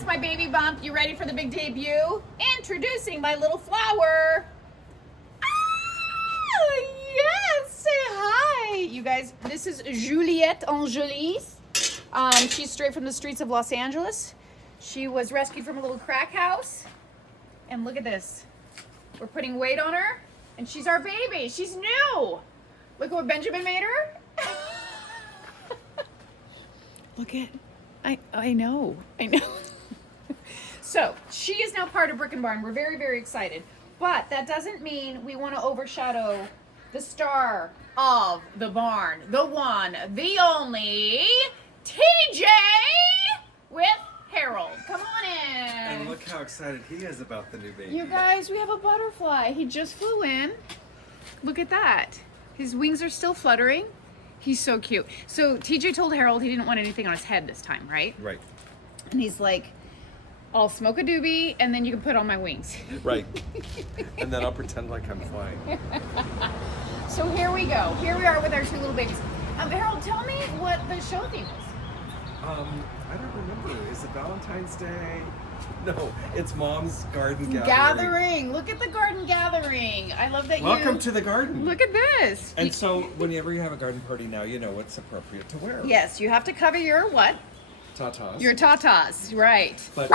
Notice my baby bump. You ready for the big debut? Introducing my little flower. Ah, yes, say hi. You guys, this is Juliette Angelis. She's straight from the streets of Los Angeles. She was rescued from a little crack house. And look at this. We're putting weight on her, and she's our baby. She's new. Look at what Benjamin made her. Look at, I know. So she is now part of Brick and Barn. We're very, very excited. But that doesn't mean we want to overshadow the star of the barn, the one, the only, TJ with Harold. Come on in. And look how excited he is about the new baby. You guys, we have a butterfly. He just flew in. Look at that. His wings are still fluttering. He's so cute. So TJ told Harold he didn't want anything on his head this time, right? Right. And he's like, I'll smoke a doobie and then you can put on my wings. Right. And then I'll pretend like I'm flying. So here we go. Here we are with our two little babies. Harold, tell me what the show theme is. I don't remember. Is it Valentine's Day? No, it's Mom's Garden Gathering. Look at the garden gathering. I love that. Welcome to the garden. Look at this. And so whenever you have a garden party now, you know what's appropriate to wear. Yes, you have to cover your what? Tatas. Your tatas, right. But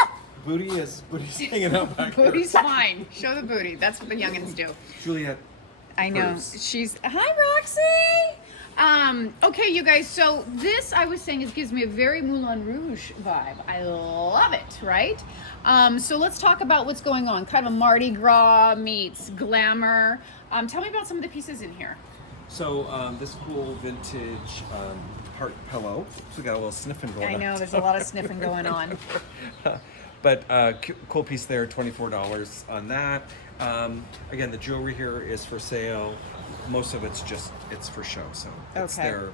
booty's hanging out back there. Booty's fine. Show the booty. That's what the youngins do. Juliette. I know. Purse. Hi, Roxy. Okay, you guys, so this, I was saying, it gives me a very Moulin Rouge vibe. I love it, right? So let's talk about what's going on. Kind of a Mardi Gras meets glamour. Tell me about some of the pieces in here. So this cool vintage heart pillow. So we got a little sniffing going on. I know, there's a lot of sniffing going on. But cool piece there, $24 on that. Again, the jewelry here is for sale. Most of it's for show, so it's their,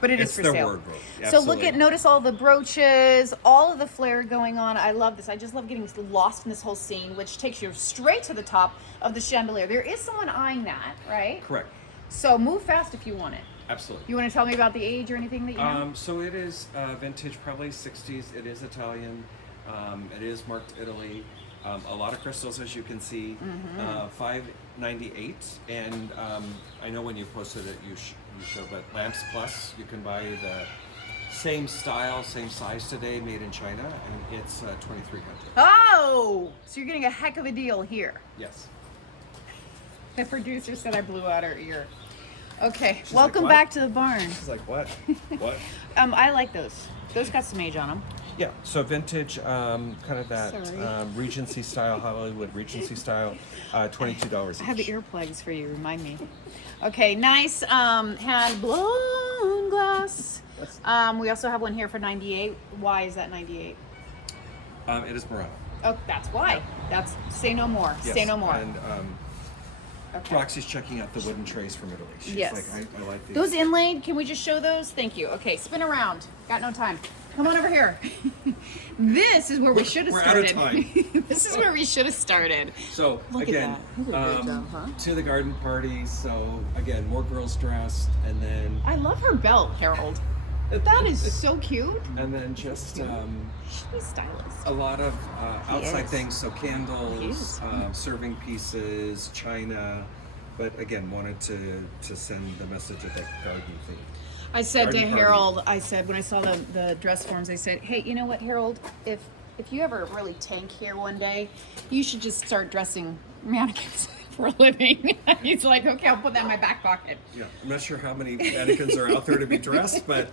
but it is it's for their sale. wardrobe. So notice all the brooches, all of the flair going on. I love this. I just love getting lost in this whole scene, which takes you straight to the top of the chandelier. There is someone eyeing that, right? Correct. So move fast if you want it. Absolutely. You want to tell me about the age or anything that you know? So it is vintage, probably 60s. It is Italian. It is marked Italy. A lot of crystals, as you can see. $5.98, and I know when you posted it, you show, but Lamps Plus, you can buy the same style, same size today, made in China, and it's $2,300. Oh, so you're getting a heck of a deal here. Yes. The producer said I blew out her ear. Okay, She's welcome like, "What?" back to the barn. It's like, what? What? I like those. Those got some age on them. Yeah, so vintage, kind of that Sorry. Regency style, Hollywood Regency style, $22 each. I have earplugs for you. Remind me. Okay, nice hand blown glass. We also have one here for 98. Why is that 98? It is Murano. Oh, that's why. That's say no more. Yes, Say no more. And Okay. Roxy's checking out the wooden trays from Italy. She's Yes. like, I like these. Those inlaid, can we just show those? Thank you. Okay, spin around. Got no time. Come on over here. This is where we should have We're started. out of time. This is where we should have started. So Look at again, that. You did a great job, huh? to the garden party. So again, more girls dressed, and then I love her belt, Harold. That is so cute. just She's stylish. a lot of outside is. things. So He candles, is. serving pieces, china. But again, wanted to send the message of that garden theme. I said Garden to party. Harold, I said when I saw the dress forms, I said, hey, you know what, Harold? If you ever really tank here one day, you should just start dressing mannequins for a living. He's like, okay, I'll put that in my back pocket. Yeah, I'm not sure how many mannequins are out there to be dressed, but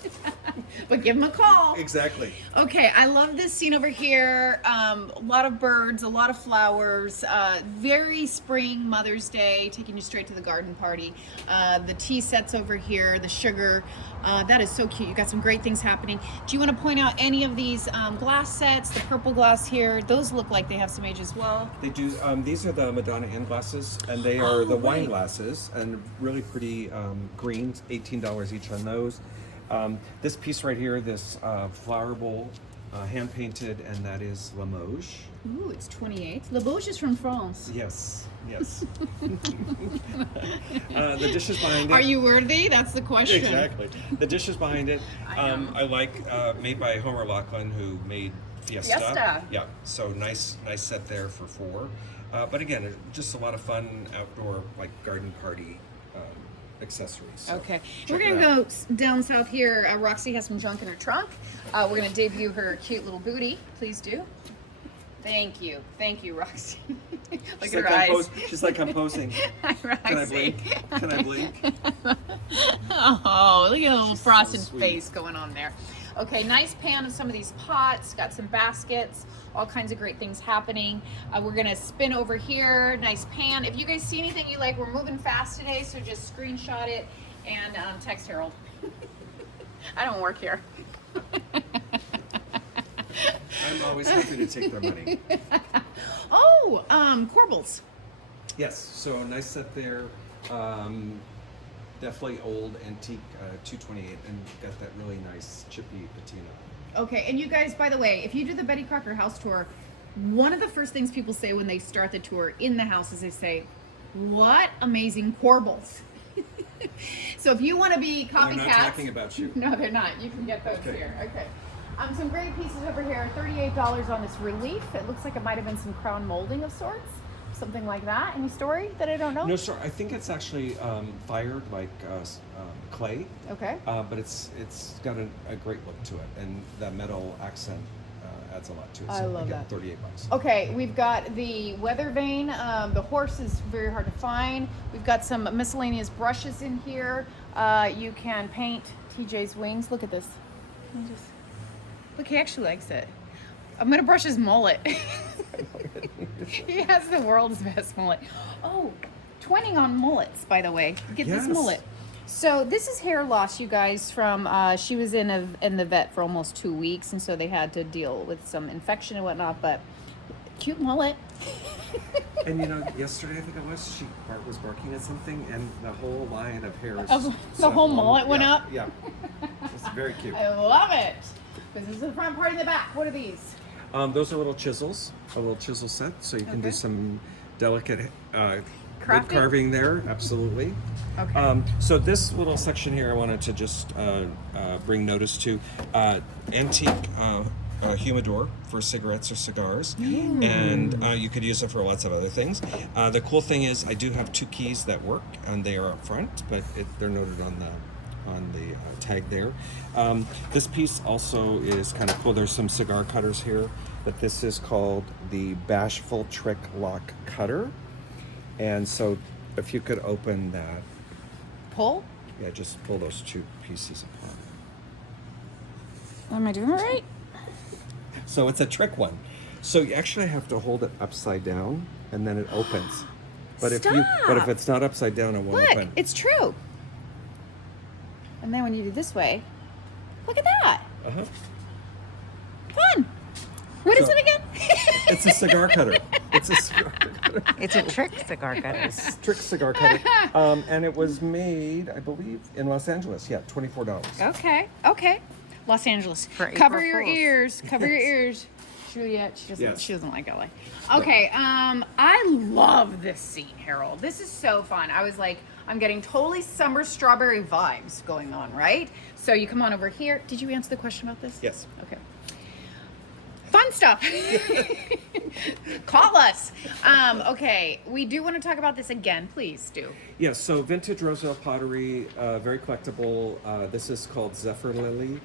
But give him a call. exactly. Okay, I love this scene over here. A lot of birds, a lot of flowers. Very spring Mother's Day, taking you straight to the garden party. The tea sets over here, the sugar. That is so cute. You got some great things happening. Do you want to point out any of these glass sets? The purple glass here, those look like they have some age as well. They do. These are the Madonna Ann glasses, and they are the wine right. glasses, and really pretty greens. $18 each on those. This piece right here, this flower bowl, hand painted, and that is Limoges. Ooh, it's 28. Limoges is from France. Yes, yes. The dishes behind it. Are you worthy? That's the question. Exactly. The dishes behind it. I know. I like made by Homer Laughlin, who made Fiesta. Fiesta. Yeah. So nice set there for 4. But again, just a lot of fun outdoor like garden party accessories. So Okay, check we're it gonna out. go down south here. Roxy has some junk in her trunk. We're gonna debut her cute little booty. Please do. Thank you, Roxy. Look She's at like her eyes. She's like composing. Hi, Can I Roxy. blink? Can I blink? Oh, look at a little She's so frosted sweet. face going on there. Okay, nice pan of some of these pots. Got some baskets. All kinds of great things happening. We're gonna spin over here. Nice pan. If you guys see anything you like, we're moving fast today, so just screenshot it and text Harold. I don't work here. I'm always happy to take their money. Oh, Corbels. Yes, so a nice set there. Definitely old antique 228, and got that really nice chippy patina. Okay, and you guys, by the way, if you do the Betty Crocker house tour, one of the first things people say when they start the tour in the house is they say, "What amazing corbels!" So if you want to be copycats, I'm not talking about you. No, they're not. You can get those Okay. here. Okay. Some great pieces over here. $38 on this relief. It looks like it might have been some crown molding of sorts, something like that. Any story that I don't know? No, sir. I think it's actually fired like clay, Okay. but it's got a great look to it, and that metal accent adds a lot to it. I So love again, that. $38. Okay, we've got the weather vane. The horse is very hard to find. We've got some miscellaneous brushes in here. You can paint TJ's wings. Look at this. Let me just... Look, he actually likes it. I'm gonna brush his mullet. He has the world's best mullet. Oh, twinning on mullets, by the way. Get Yes. this mullet. So this is hair loss, you guys, from she was in the vet for almost 2 weeks, and so they had to deal with some infection and whatnot. But cute mullet. And yesterday I think it was, Bart was barking at something, and the whole line of hair is The whole mullet went yeah, up? Yeah, it's very cute. I love it. This is the front part and the back. What are these? Those are little chisels, a little chisel set, so you can Okay. do some delicate wood Crafting? carving there. Absolutely. Okay. So this little section here, I wanted to just bring notice to antique humidor for cigarettes or cigars, and you could use it for lots of other things. The cool thing is, I do have 2 keys that work, and they are up front, but they're noted on the tag there. This piece also is kind of cool. There's some cigar cutters here, but this is called the Bashful Trick Lock Cutter. And so if you could open that, Pull? yeah, just pull those 2 pieces apart. Am I doing it right? So it's a trick one. So you actually have to hold it upside down, and then it opens. But if Stop! it's not upside down, it won't Look, open. it's true. And then when you do this way, look at that. Uh-huh. Fun. What is So- it again? It's a cigar cutter. It's a cigar cutter. It's a trick cigar cutter. Trick cigar cutter. And it was made, I believe, in Los Angeles. Yeah, $24. Okay. Los Angeles. For Cover April your Fools. ears. Cover your ears. Juliet, Yes. she doesn't like LA. Okay, I love this scene, Harold. This is so fun. I was like, I'm getting totally summer strawberry vibes going on, right? So you come on over here. Did you answer the question about this? Yes. Okay. Fun stuff. Call us. Okay, we do want to talk about this again. Please do. Yes, so vintage Roseville pottery, very collectible. This is called Zephyr Lily,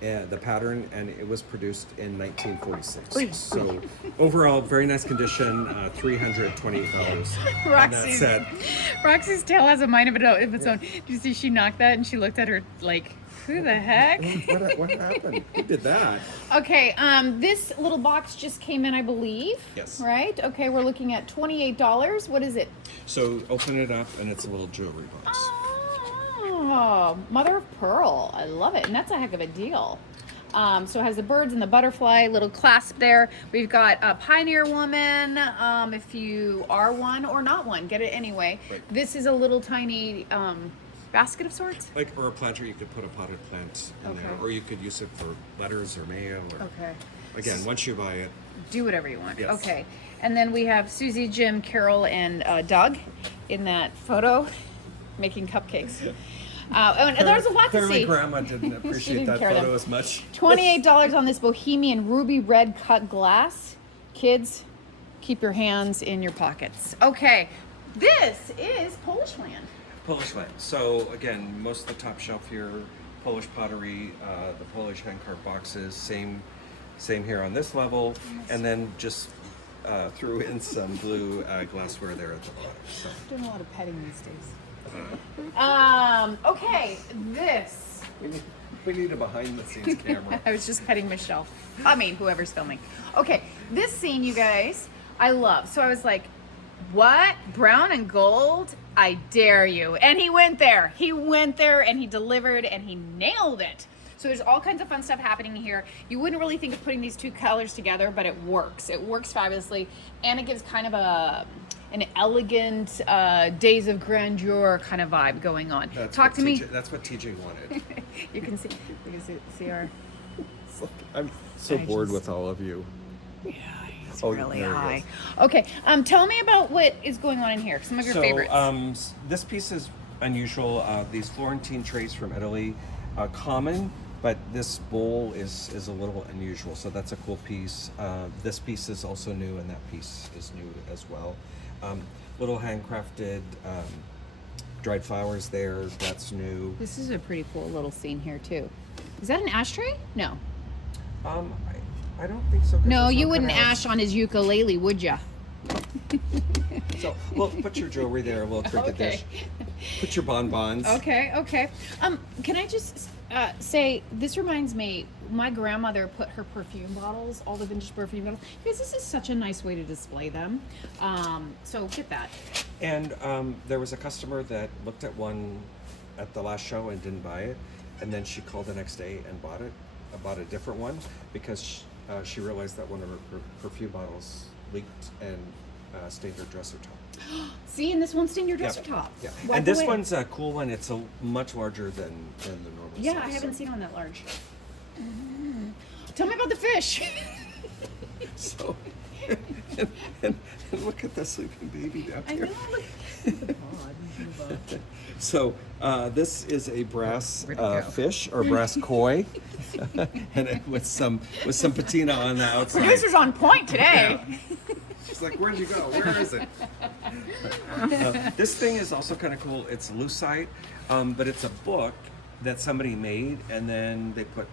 the pattern, and it was produced in 1946. So overall, very nice condition, $328 on that set. Roxy's tail has a mind of its own. Did you see she knocked that and she looked at her like, who the heck? What happened? Who did that? Okay, this little box just came in, I believe. Yes. Right? Okay, we're looking at $28. What is it? So open it up, and it's a little jewelry box. Oh, mother of pearl. I love it. And that's a heck of a deal. So it has the birds and the butterfly, little clasp there. We've got a Pioneer Woman. If you are one or not one, get it anyway. Right. This is a little tiny basket of sorts? Like, or a planter, you could put a potted plant in there, Okay. or you could use it for letters or mail. Or, Okay. Again, once you buy it, Do whatever you want. Yes. Okay. And then we have Susie, Jim, Carol, and Doug in that photo making cupcakes. And there's a lot to clearly see. Grandma didn't appreciate didn't that care photo then. as much. $28 on this bohemian ruby red cut glass. Kids, keep your hands in your pockets. Okay. This is Polish land. Polish land. So again, most of the top shelf here, Polish pottery, the Polish hand carved boxes, same here on this level, and then just threw in some blue glassware there at the bottom. So. Doing a lot of petting these days. Okay, this. We need a behind the scenes camera. I was just petting Michelle. I mean, whoever's filming. Okay, this scene, you guys, I love. So I was like, what? Brown and gold? I dare you. And he went there. He went there and he delivered and he nailed it. So there's all kinds of fun stuff happening here. You wouldn't really think of putting these two colors together, but it works. It works fabulously. And it gives kind of an elegant Days of Grandeur kind of vibe going on. Talk to me. That's what TJ wanted. You can see our. I'm so I bored just- with all of you. Yeah, it's Oh, really there he high. Okay, tell me about what is going on in here. Some of your favorites. This piece is unusual. These Florentine trays from Italy, common, but this bowl is a little unusual. So that's a cool piece. This piece is also new, and that piece is new as well. Little handcrafted dried flowers there. That's new. This is a pretty cool little scene here too. Is that an ashtray? No. I don't think so. 'cause No, there's you no wouldn't canals. ash on his ukulele, would ya? So, well, put your jewelry there, a little trinket Okay. dish. Put your bonbons. Okay. Can I just say, this reminds me, my grandmother put her perfume bottles, all the vintage perfume bottles, because this is such a nice way to display them. So get that. And there was a customer that looked at one at the last show and didn't buy it, and then she called the next day and bought a different one because she realized that one of her perfume bottles leaked and stained her dresser top. See, and this won't stain your Yeah. dresser top. Yeah, Wipe and this away. one's a cool one. It's much larger than the normal. Yeah, size, I haven't so. seen one that large. Tell me about the fish. So, and look at the sleeping baby down I here. know. Look. So this is a brass Where'd it go? fish or brass koi, and with some patina on the outside. Producer's on point today. She's like, "Where'd you go? Where is it?" This thing is also kind of cool. It's lucite, but it's a book that somebody made, and then they put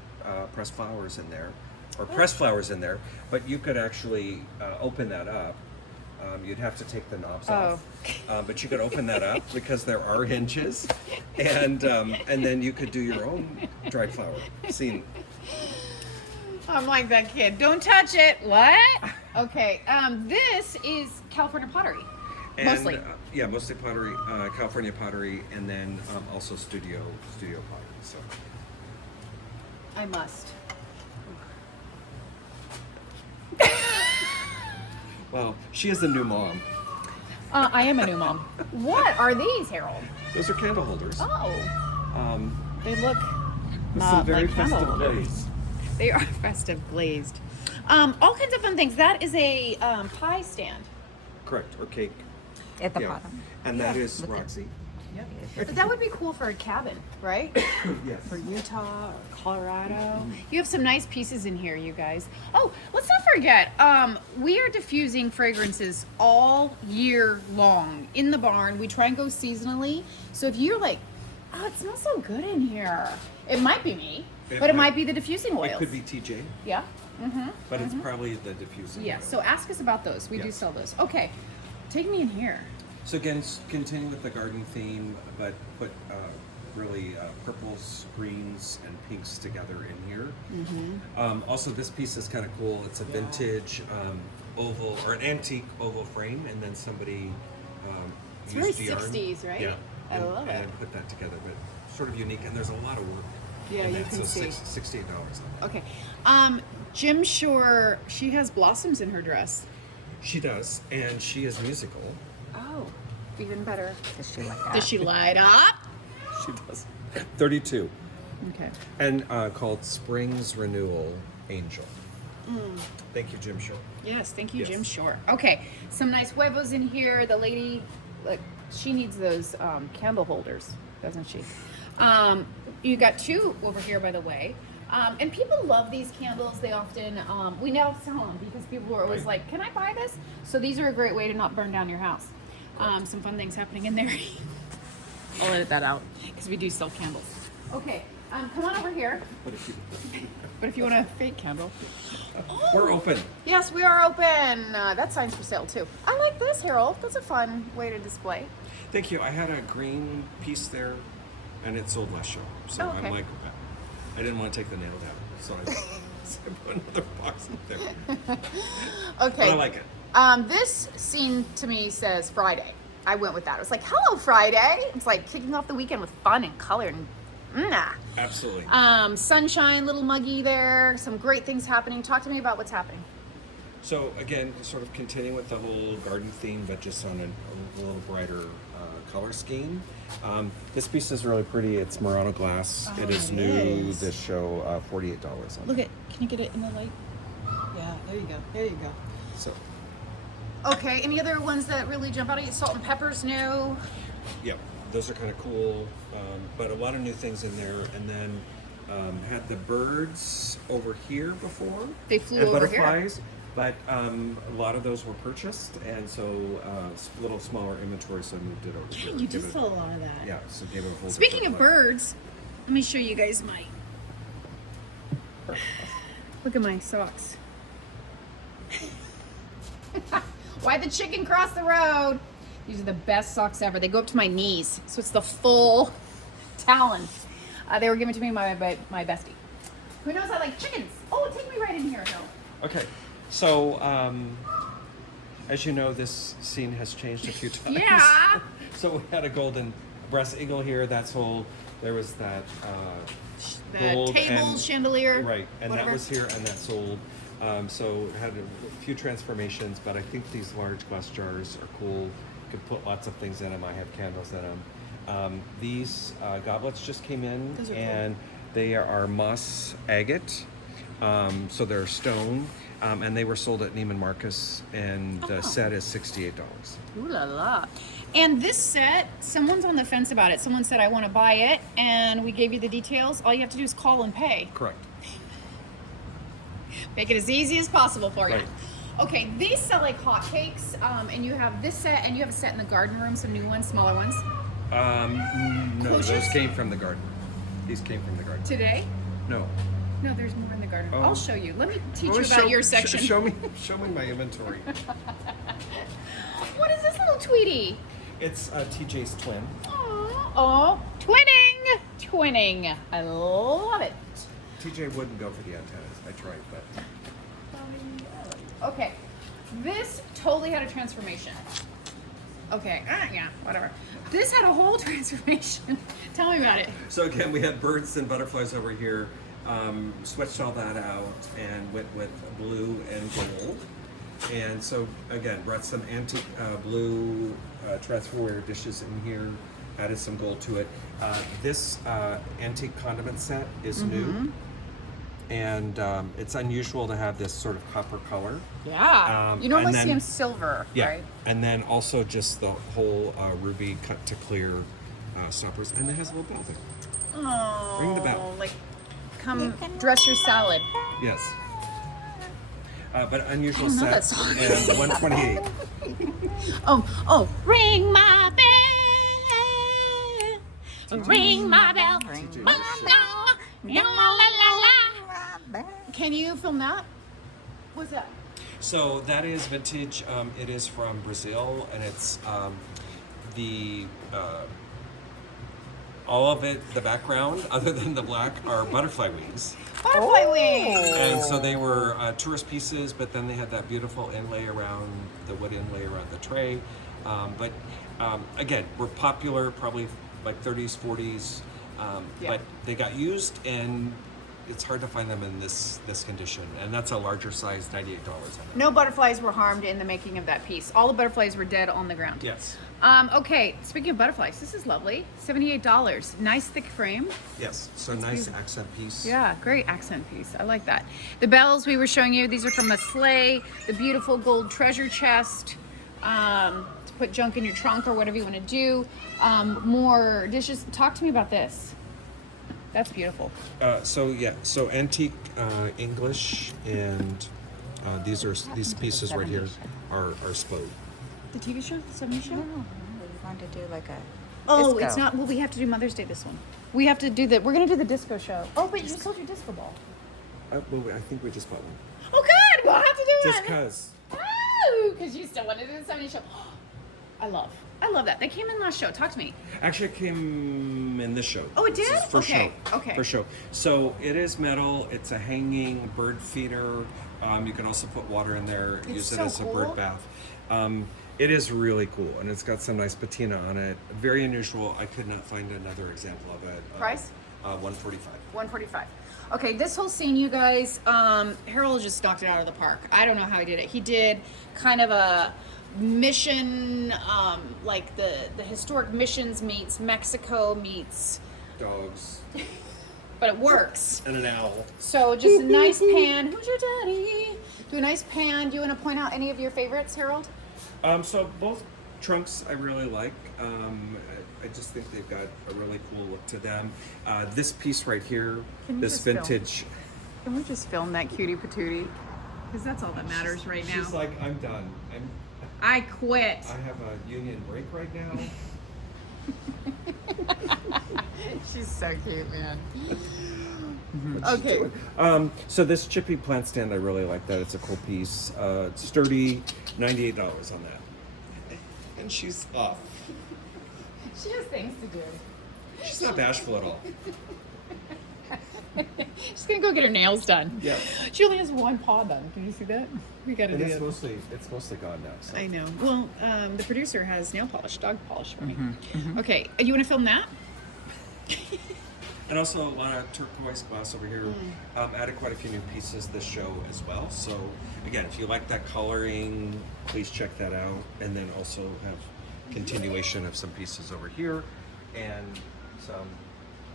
pressed flowers in there, or pressed flowers in there. But you could actually open that up. You'd have to take the knobs off, but you could open that up because there are hinges, and then you could do your own dried flower scene. I'm like that kid. Don't touch it. What? Okay. This is California pottery. And, Mostly. yeah, mostly pottery, California pottery, and then also studio pottery. So I must. well, she is a new mom. I am a new mom. What are these, Harold? Those are candle holders. Oh, they look With some very like candle festive holders. glaze. They are festive glazed. All kinds of fun things. That is a pie stand. Correct, or cake. At the Yeah. bottom. And that is Roxy. But that would be cool for a cabin, right? Yes. For Utah or Colorado. You have some nice pieces in here, you guys. Oh, let's not forget, we are diffusing fragrances all year long in the barn. We try and go seasonally. So if you're like, oh, it smells so good in here, it might be me, but it might be the diffusing oils. It could be TJ, Yeah. but it's probably the diffusing. Yeah. oil. So ask us about those. We do Yes. sell those. Okay. Take me in here. So again, continue with the garden theme, but put really purples, greens, and pinks together in here. Also, this piece is kind of cool. It's a vintage oval or an antique oval frame, and then somebody It's used very yarn. 60s, right? Yeah, I love it. And put that together, but sort of unique. And there's a lot of work. Yeah, in you it, can so see. $68. Okay. Jim Shore, she has blossoms in her dress. She does, and she is musical. Oh, even better. Does she like that? Does she light up? She does. 32. Okay. And called Springs Renewal Angel. Thank you, Jim Shore. Yes, thank you, Yes. Jim Shore. Okay, some nice huevos in here. The lady, like, she needs those candle holders, doesn't she? You got two over here, by the way. And people love these candles. They often, we now sell them because people are always Right. like, can I buy this? So these are a great way to not burn down your house. Some fun things happening in there. I'll edit that out because we do sell candles. Okay, come on over here. But if you want a fake candle. We're open. Yes, we are open. That sign's for sale too. I like this, Harold. That's a fun way to display. Thank you. I had a green piece there, and it sold last show. So Oh, okay. I'm like, I didn't want to take the nail down, so I put another box in there. Okay. But I like it. This scene to me says Friday. I went with that. It was like, hello, Friday. It's like kicking off the weekend with fun and color and Absolutely. sunshine, little muggy there. Some great things happening. Talk to me about what's happening. So again, sort of continuing with the whole garden theme, but just on a little brighter color scheme. This piece is really pretty. It's Murano glass. Oh, it is it new is. this show, $48 on Look it. at, can you get it in the light? Yeah, there you go. There you go. So, Okay, any other ones that really jump out at you? Salt and pepper's new. yeah, those are kind of cool, but a lot of new things in there. And then had the birds over here before. They flew and over here. butterflies, but a lot of those were purchased, and so a little smaller inventory, so I moved it over. Yeah, here. you Give did it- sell a lot of that. Yeah, so give it a whole Speaking of different life. birds, let me show you guys my. Look at my socks. Why the chicken cross the road? These are the best socks ever. They go up to my knees, so it's the full talon. They were given to me by my bestie. Who knows I like chickens? Oh, take me right in here, Hill. Okay, so as you know, this scene has changed a few times. Yeah. So we had a golden breast eagle here. That's whole. There was that The gold table, and- chandelier. right, and whatever. that was here, and that sold. So had a few transformations, but I think these large glass jars are cool. Could put lots of things in them. I have candles in them. These goblets just came in, Those are cool. and they are moss agate. So they're stone, and they were sold at Neiman Marcus, and the set is $68. Ooh la la. And this set, someone's on the fence about it. Someone said, I want to buy it, and we gave you the details. All you have to do is call and pay. Correct. Make it as easy as possible for you. Right. Okay, these sell like hotcakes, and you have this set, and you have a set in the garden room, some new ones, smaller ones. No, those Closures? came from the garden. These came from the garden. Today? No. No, there's more in the garden room. Oh. I'll show you. Let me teach Oh, you about your section. Show me my inventory. What is this little Tweety? It's TJ's twin. Oh, twinning. I love it. TJ wouldn't go for the antennas. I tried, but Okay, this totally had a transformation. Okay, yeah, whatever. This had a whole transformation. Tell me about it. so again, we had birds and butterflies over here. Switched all that out and went with blue and gold. And so again, brought some antique blue transferware dishes in here. Added some gold to it. This antique condiment set is new. And it's unusual to have this sort of copper color. Yeah. You normally and see then- them silver, right? And then also just the whole ruby cut to clear stoppers. And it has a little bell there. Oh, Ring the bell. like, come dress your salad. Yes. But unusual I don't know set that song. and 128. Oh, ring my bell. Ring my bell. Can you film that? What's that? So that is vintage. It is from Brazil, and it's the all of it. The background, other than the black, are butterfly wings. Butterfly wings. And so they were tourist pieces, but then they had that beautiful inlay around the wood inlay around the tray. But again, were popular probably like 30s, 40s. Yeah. But they got used, and it's hard to find them in this condition, and that's a larger size, $98 on it. No butterflies were harmed in the making of that piece. All the butterflies were dead on the ground. Yes. Okay, speaking of butterflies, this is lovely. $78. Nice thick frame. Yes. So nice accent piece. Yeah, great accent piece. I like that. The bells we were showing you, these are from a sleigh. The beautiful gold treasure chest. To put junk in your trunk or whatever you want to do. More dishes. Talk to me about this. That's beautiful. So antique English, and these pieces right here are Spode. The TV show, the 70s show? No, we want to do like a. Oh, disco. it's not. Well, we have to do Mother's Day this one. We have to do the. We're gonna do the disco show. Oh, but you sold your disco ball. Well, I think we just bought one. Oh, good. We'll have to do Just one. cause. Oh, because you still want to do the 70s show. I love that. They came in last show. Talk to me. Actually, it came in this show. Oh, it This did? is for Okay, show. okay. For show. So it is metal. It's a hanging bird feeder. You can also put water in there. It's Use it so as a cool. bird bath. It is really cool, and it's got some nice patina on it. Very unusual. I could not find another example of it. Price? $145. $145. Okay, this whole scene, you guys, Harold just knocked it out of the park. I don't know how he did it. He did kind of a mission, like the historic missions meets Mexico meets, Dogs but it works. and an owl. So just a nice pan. Who's your daddy? Do a nice pan. Do you want to point out any of your favorites, Harold? So both trunks I really like. I just think they've got a really cool look to them. This piece right here, Can you this just film? vintage. Can we just film that cutie patootie? Because that's all that matters right now. She's like, I'm done. I quit. I have a union break right now. She's so cute, man. What's she doing? So this chippy plant stand, I really like that. It's a cool piece. It's sturdy, $98 on that. And she's off. She has things to do. She's not bashful at all. She's gonna go get her nails done. Yeah. She only has one paw done. Can you see that? We gotta And do it's it. mostly gone now. So. I know. Well, the producer has nail polish, dog polish for me. Okay, you want to film that? And also a lot of turquoise glass over here. Added quite a few new pieces this show as well. So again, if you like that coloring, please check that out. And then also have continuation of some pieces over here and some.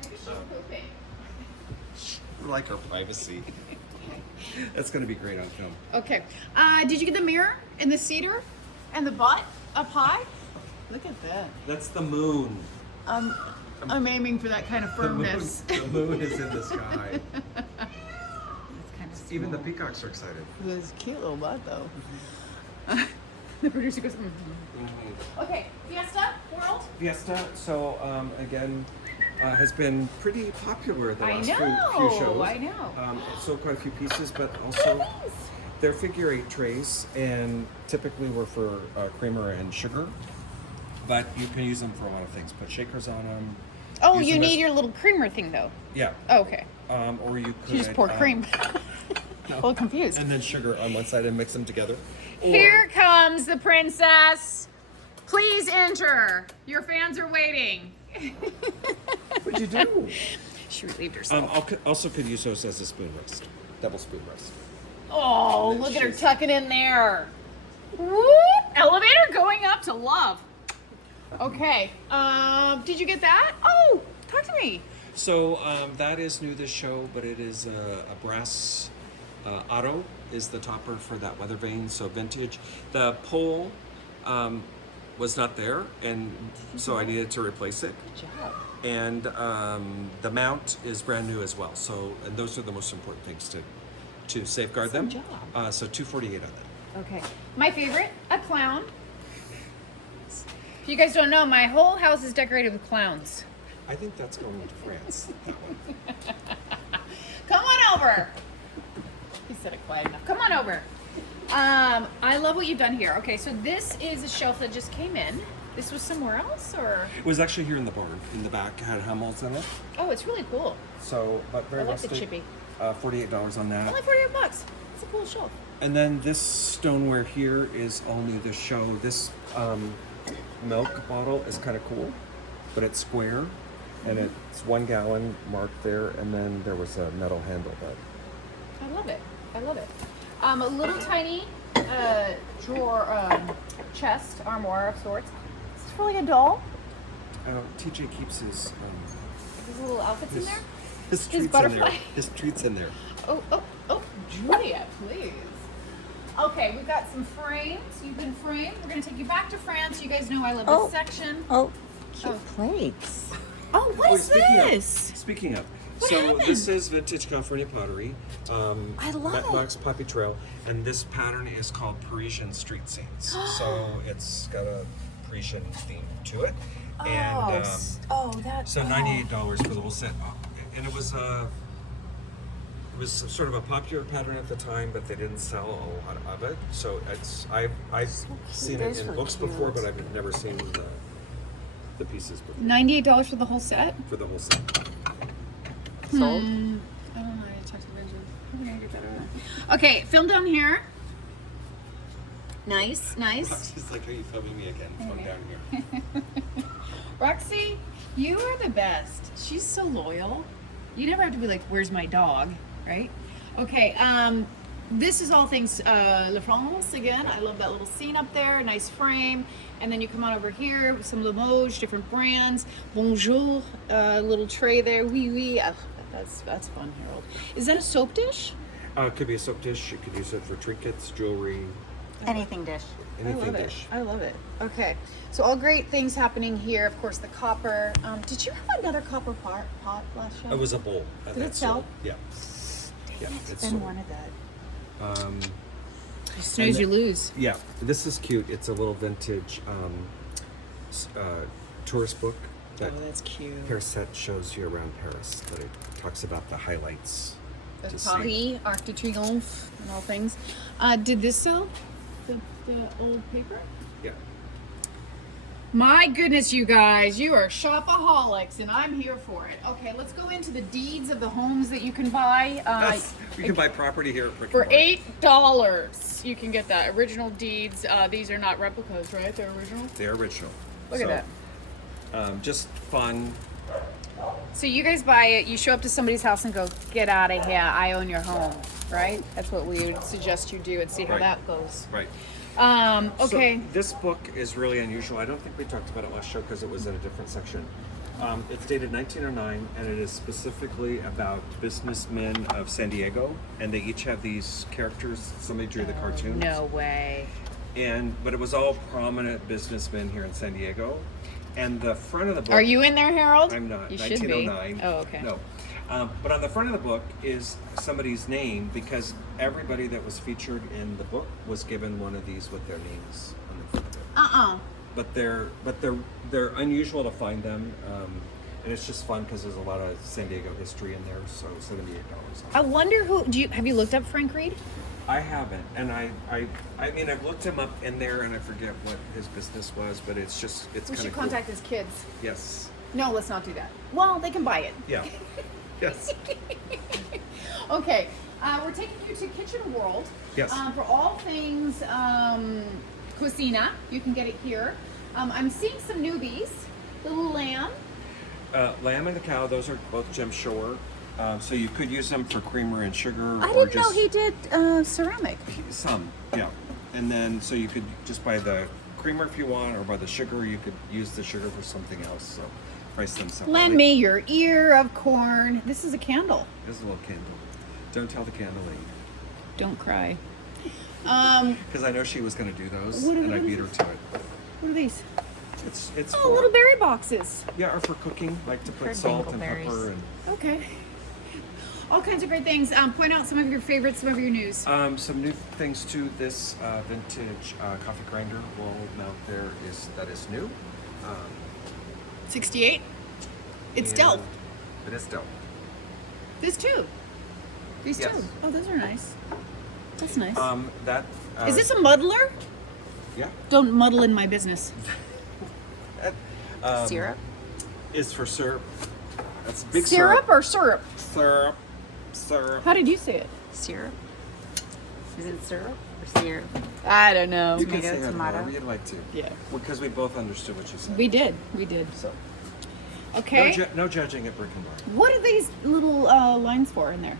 Maybe she's pooping. Like her privacy. That's going to be great on film. Okay. Did you get the mirror and the cedar and the butt up high? Look at that. That's the moon. I'm aiming for that kind of firmness. The moon is in the sky. It's kind of Even the peacocks are excited. This cute little butt though. The producer goes. Okay, Fiesta World. Fiesta, so again, has been pretty popular the I last know, few shows. I know. Sold quite a few pieces, but also they're figure 8 trays, and typically were for creamer and sugar. But you can use them for a lot of things. Put shakers on them. Oh, use you them need as- your little creamer thing though. Yeah. Oh, okay. Or you could You just pour cream. A little confused. and then sugar on one side and mix them together. Here comes the princess. Please enter. Your fans are waiting. What'd you do? She relieved herself. Also could use those as a spoon rest. Double spoon rest. Oh, and then look at her she's- tucking in there. Whoop! Elevator going up to love. Okay. Did you get that? Oh, talk to me. So that is new this show, but it is a brass Otto is the topper for that weather vane, so vintage. The pole was not there, and so I needed to replace it. Good job. And the mount is brand new as well. So, and those are the most important things to safeguard them. Good job. So $248 on that. Okay. My favorite, a clown. If you guys don't know, my whole house is decorated with clowns. I think that's going to France. That one. Come on over. He said it quiet enough. Come on over. I love what you've done here. Okay, so this is a shelf that just came in. This was somewhere else, or? It was actually here in the barn, in the back. It had Hummels in it. Oh, it's really cool. So, but very I like the rustic. chippy. $48 on that. Only 48 bucks. It's a cool shelf. And then this stoneware here is only the show. This milk bottle is kind of cool, but it's square. and it's 1 gallon marked there, and then there was a metal handle. But I love it. I love it. A little tiny drawer, chest, armoire of sorts. Is this for like a doll? TJ keeps his There's little outfits in there? his treats in butterfly? there. His treats in there. Oh, Julia, please. Okay, we've got some frames. You've been framed. We're going to take you back to France. You guys know I love Oh. this section. Oh, cute plates. Oh, what is this? Speaking of, What so happened? this is vintage California pottery. I love it. Max Poppy Trail, and this pattern is called Parisian street scenes. So it's got a Parisian theme to it, and that's so $98 for the whole set. And it was sort of a popular pattern at the time, but they didn't sell a lot of it. So I've seen it Those in were books cute. before, but I've never seen the pieces before $98 for the whole set? for the whole set. Sold. I don't know. I need to talk to Benji. How can I get that over? Okay, film down here. Nice. She's like, "Are you filming me again from down here?" Roxy, you are the best. She's so loyal. You never have to be like, "Where's my dog?" Right? Okay. This is all things La France again. I love that little scene up there. Nice frame. And then you come on over here with some Limoges, different brands. Bonjour, little tray there. Oui, oui. That's fun, Harold. Is that a soap dish? It could be a soap dish. You could use it for trinkets, jewelry, Anything dish. anything dish. I love it. Okay. So all great things happening here. Of course, the copper. Did you have another copper pot last show? It was a bowl. Did it sell? Yeah. Yeah, It's sold. been wanted that. You snooze, you lose. Yeah, this is cute. It's a little vintage tourist book that that's cute. Percet shows you around Paris, but it talks about the highlights to see. Paris, Arc de Triomphe, and all things. Did this sell? The old paper? Yeah. My goodness, you guys, you are shopaholics, and I'm here for it. Okay, let's go into the deeds of the homes that you can buy. You can buy property here at Brick For and Mortar. $8, you can get that. Original deeds. These are not replicas, right? They're original? They're original. Look at that. Just fun. So you guys buy it, you show up to somebody's house and go, "Get out of here, I own your home," right? That's what we would suggest you do and see how Right. that goes. Right. Okay. So this book is really unusual. I don't think we talked about it last show because it was in a different section. It's dated 1909, and it is specifically about businessmen of San Diego, and they each have these characters. Somebody drew the cartoons. No way. But it was all prominent businessmen here in San Diego. And the front of the book. Are you in there, Harold? I'm not. You should be. 1909. Oh, okay. No. But on the front of the book is somebody's name because everybody that was featured in the book was given one of these with their names on the front of it. But they're unusual to find them, and it's just fun because there's a lot of San Diego history in there. So $78. I wonder who. Have you looked up Frank Reed? I haven't, and I mean I've looked him up in there, and I forget what his business was, but it's We kind of should cool. contact his kids. Yes. No, let's not do that. Well, they can buy it. Yeah. Yes. Okay, we're taking you to Kitchen World. Yes. For all things cucina, you can get it here. I'm seeing some newbies. Little lamb. Lamb and the cow, those are both Jim Shore. So you could use them for creamer and sugar. I or didn't know just he did ceramic. Some, yeah. And then so you could just buy the creamer if you want, or buy the sugar. You could use the sugar for something else. So price them separately. Lend me your ear of corn. This is a candle. There's a little candle. Don't tell the candle lady. Don't cry. Because I know she was going to do those, What are and I those? beat her to it. What are these? It's Oh, for, little berry boxes. yeah, or for cooking, like to put For salt and dingleberries. pepper and Okay. All kinds of great things. Point out some of your favorites, some of your news. some new things too. This vintage coffee grinder wall mount there is new. 68. It's and stealth. It is stealth. These two. These Yes. two. Oh, those are nice. That's nice. That Is this a muddler? yeah Don't muddle in my business. Syrup. is for syrup. That's big Syrup or syrup? Syrup. How did you say it? Syrup. Is it syrup or syrup? I don't know. You can Tomato, say that tomato. however you'd like to. Yeah. Because we both understood what you said. We did. We did. So Okay. No judging at Brick and Bar. What are these little lines for in there?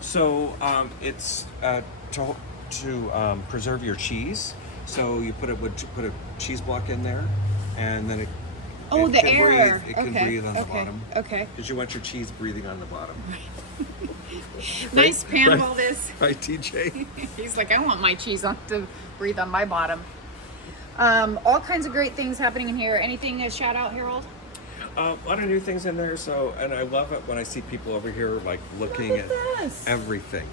So it's to preserve your cheese. So you put a cheese block in there, and then it Oh, it the can air. breathe. It can Okay, breathe on the okay, bottom. okay. Because you want your cheese breathing on the bottom. Nice pan of Right. all this. Right, TJ? He's like, I want my cheese on to breathe on my bottom. All kinds of great things happening in here. Anything to shout out, Harold? A lot of new things in there. So, and I love it when I see people over here like looking Look at at this. everything.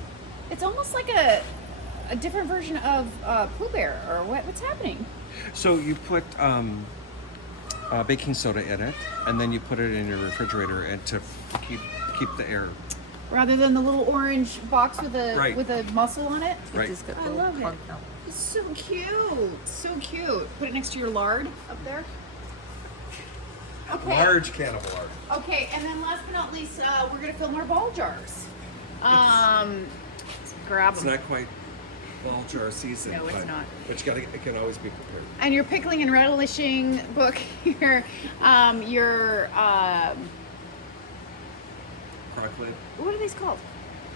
It's almost like a different version of Pooh Bear, or what's happening? So you put baking soda in it, and then you put it in your refrigerator, and to keep the air. Rather than the little orange box with a Right. with a mussel on it. Right. Just got I the little love it. plug out. It's so cute. So cute. Put it next to your lard up there. Okay. Large can of lard. Okay, and then last but not least, we're gonna fill our ball jars. Grab It's them. not quite ball jar season. No, it's but, not. But it can always be prepared. And your pickling and relishing book here, your Crocklid. what are these called?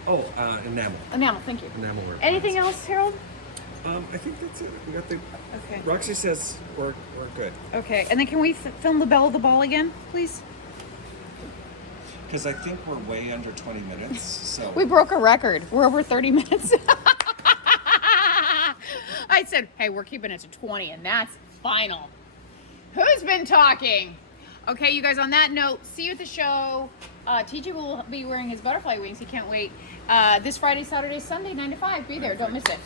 Oh, enamel. Enamel. Thank you. Enamelware. Anything plants. else, Harold? I think that's it. We got the. Okay. Roxy says we're good. Okay, and then can we film the bell of the ball again, please? Because I think we're way under 20 minutes. So We broke a record. We're over 30 minutes. I said, hey, we're keeping it to 20, and that's final. Who's been talking? Okay, you guys, on that note, see you at the show. TJ will be wearing his butterfly wings. He can't wait. This Friday, Saturday, Sunday, 9 to 5. Be there. Don't miss it.